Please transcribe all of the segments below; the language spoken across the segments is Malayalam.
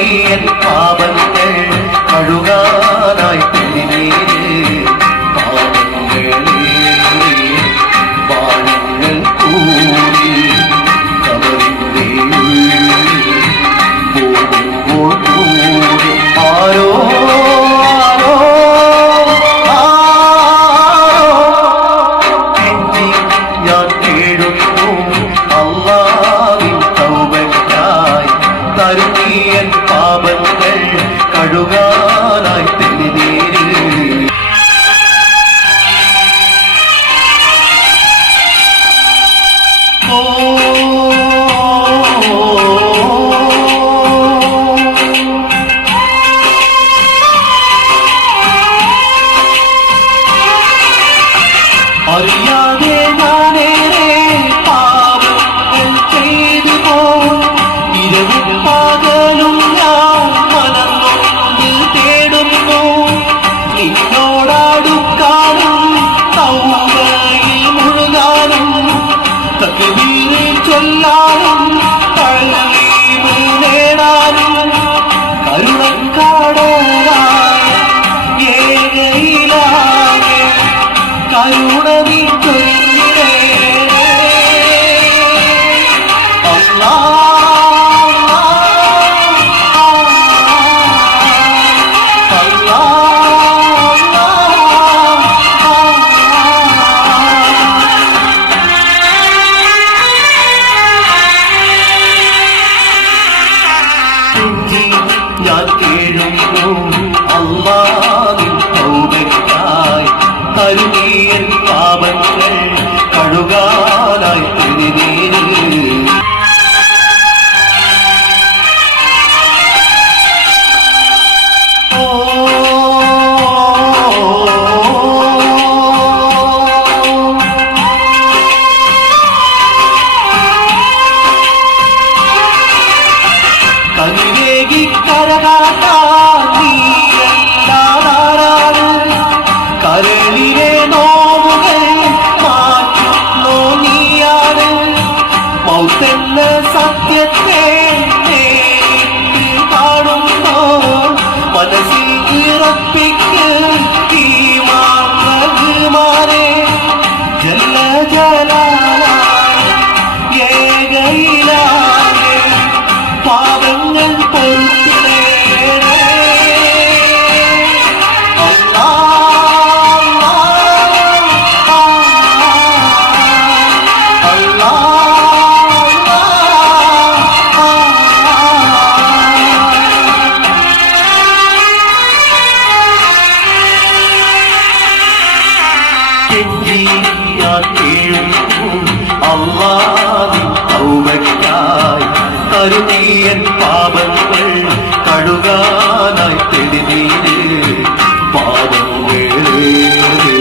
തരുണിയൻ പാപങ്ങൾ കഴുകാനായി തിരിനീര് പാപങ്ങളേറെ പാപങ്ങൾ കൂടി കബറിന്റെ പോകുമ്പോൾ കൂടി ആരോ തരുണിയൻ പാപങ്ങൾ കഴുകാനായി തിരിനീര് അറിയാതെ ഞാനേറെ പാപങ്ങൾ ചെയ്തു പോകും ഇരവും പകലും ഞാൻ മനന്നൊന്ന് തേടുന്നു നിന്നോടടുക്കാനും തൗബയിൽ മുഴുകാനും തക്ബീർ ചൊല്ലാനും തഹ്ലീൽ നേടാനും കരുണക്കാടനായ ഏകയിലാകെ കരുണ നീ ചൊല്ലിടേ ഞാൻ കേഴുന്നു അല്ലാഹുവിൻ തൗബയ്ക്കായി തരുണിയൻ പാപങ്ങൾ കഴുകാനായി തിരിനീര് കനിവേകി കരകാട്ടാറാണ് കരളിലെ നോവുകൾ മാറ്റുന്നോ നീയാണ് മൗത്തെന്ന സത്യത്തെ നേരിട്ട് കാണുമ്പോ മനസ്സിൽ ഉറപ്പിക്ക് മാറേ ജല ജലാലായ ഏകയിലാകെ പാപങ്ങൾ പൊറുത്തേ അല്ലാഹുവിൻ തൗബയ്ക്കായി തരുണിയൻ പാപങ്ങൾ കഴുകാനായി തിരിനീര് പാപങ്ങളേറെ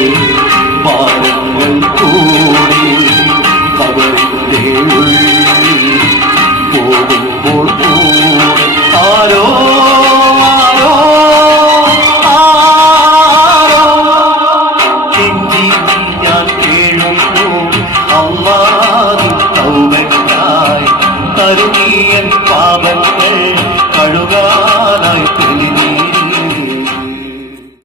പാപങ്ങൾ കൂടി കബറിന്റെ ഉള്ളിൽ പോകുമ്പോൾ കൂടി ആരോ അല്ലാഹുവിൻ തൗബയ്ക്കായി തരുണി